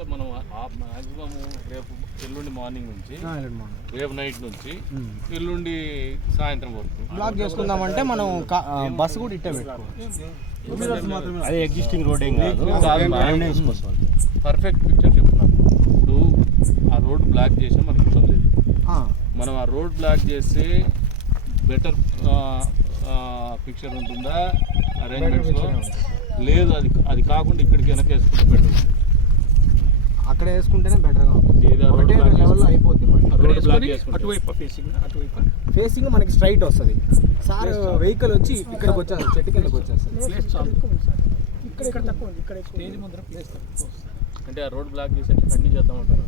అంటే మనం మ్యాక్సిమం రేపు ఎల్లుండి మార్నింగ్ నుంచి రేపు నైట్ నుంచి ఎల్లుండి సాయంత్రం వరకు బ్లాక్ చేసుకుందామంటే మనం బస్సు కూడా ఇట్టే పెట్టుకోవచ్చు. అది ఎగ్జిస్టింగ్ రోడ్ ఏం కాదు, పర్ఫెక్ట్ పిక్చర్ చెప్తున్నాను. ఇప్పుడు ఆ రోడ్ బ్లాక్ చేసినా మనకి ఇబ్బంది లేదు. మనం ఆ రోడ్ బ్లాక్ చేస్తే బెటర్ పిక్చర్ ఉంటుందా అరేంజ్మెంట్స్లో? లేదు, అది కాకుండా ఇక్కడికి వెనక వేసుకుంటే బెటర్. అక్కడ వేసుకుంటేనే బెటర్గా ఉంటుంది. ఫేసింగ్ మనకి స్ట్రైట్ వస్తుంది సార్. వెహికల్ వచ్చి ఇక్కడికి వచ్చేది, చెట్టు కిందకి వచ్చేస్తుంది. అంటే ఆ రోడ్ బ్లాక్ చేసి కంటిన్యూ చేద్దామంటారు.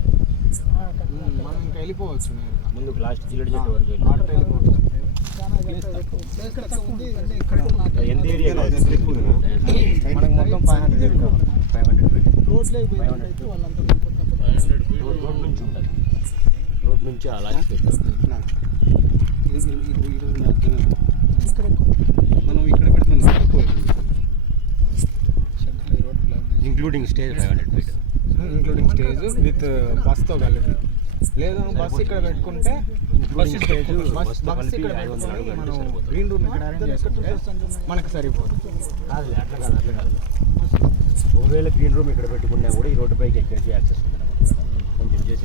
మనం ఇంకా వెళ్ళిపోవచ్చు ముందు లాస్ట్ జిల్లడి చెట్టు వరకు వెళ్ళిపోవచ్చు. మనకి మొత్తం 500 రోడ్ నుంచి ఉంటుంది. రోడ్ నుంచి అలాగే మనం ఇక్కడ పెడుతున్నాం, including stage 500 feet, including stage with బస్తో కలిపి. లేదు బస్ ఇక్కడ పెట్టుకుంటే బస్ ఇక్కడ పెట్టుకుంటే మనం గ్రీన్ రూమ్ ఇక్కడ అరేంజ్ చేసుకుంటే మనకు సరిపోతుంది. కాదు అట్లా కాదు. ఒకవేళ గ్రీన్ రూమ్ ఇక్కడ పెట్టుకున్నా కూడా ఈ రోడ్డు పైకి ఎక్కడికి యాక్సెస్ ఉంది. కొంచెం చేసి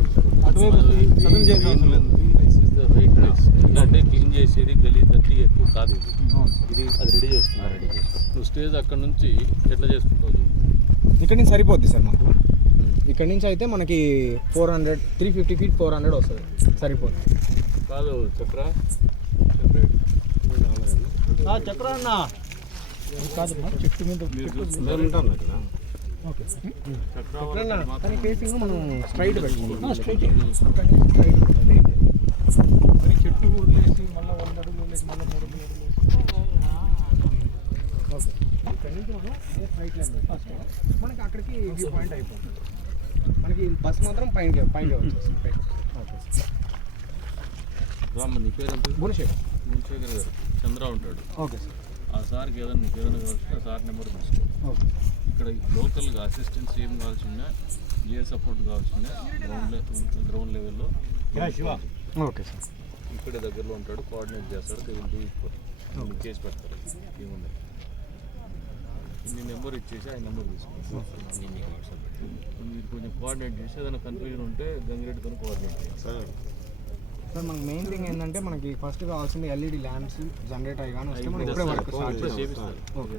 ఎందుకంటే క్లీన్ చేసేది గలీ దట్టిగా ఎక్కువ కాదు. ఇది అది రెడీ చేసుకున్నా. నువ్వు స్టేజ్ అక్కడ నుంచి ఎట్లా చేసుకుంటావు? ఇక్కడ నుంచి సరిపోద్ది సార్ మాకు. ఇక్కడ నుంచి అయితే మనకి 350 feet 400 వస్తుంది, సరిపోతుంది. కాదు చక్ర అన్న కాదు, చెట్టు మీద కానీ ఫేసింగ్ మనం స్ట్రైట్ పెట్టుకుంటాం. చెట్టు వదిలేసి మళ్ళీ 100 అడుగులు వదిలేసి మళ్ళీ 3 అడుగులు ఓకే. ఇక్కడ నుంచి మనం స్ట్రైట్ లైన్ మనకి అక్కడికి వ్యూ పాయింట్ అయిపోతుంది. మనకి బస్ మాత్రం పైన వచ్చేస్తుంది. రామ్మ, నీ పేరు ఎంత? గుణశేఖర్ గారు, చంద్ర ఉంటాడు. Okay sir. ఆ సార్కి నీకు ఏదైనా కావాల్సిన ఆ సార్ నెంబర్ తీసుకో. ఓకే. ఇక్కడ లోకల్గా అసిస్టెన్స్ ఏం కావాల్సిందా, ఏ సపోర్ట్ కావాల్సిందా గ్రౌండ్ లెవెల్లో ఓకే సార్. ఇక్కడే దగ్గరలో ఉంటాడు, కోఆర్డినేట్ చేస్తాడు. చేసి పెడతారు. ఏమున్నాయి నీ నెంబర్ ఇచ్చేసి ఆయన నెంబర్ తీసుకో. మీరు కొంచెం కోఆర్డినేట్ చేసి ఏదైనా కన్ఫ్యూజన్ ఉంటే గంగిరెడ్డితో కోఆర్డినేట్ చేయాలి సార్. మనకి మెయిన్ థింగ్ ఏంటంటే మనకి ఫస్ట్ కావాల్సింది LED ల్యాంప్స్, జనరేటర్ కానీ వస్తే మనం ఇప్పుడే వర్క్ స్టార్ట్ చేస్తాం. ఓకే.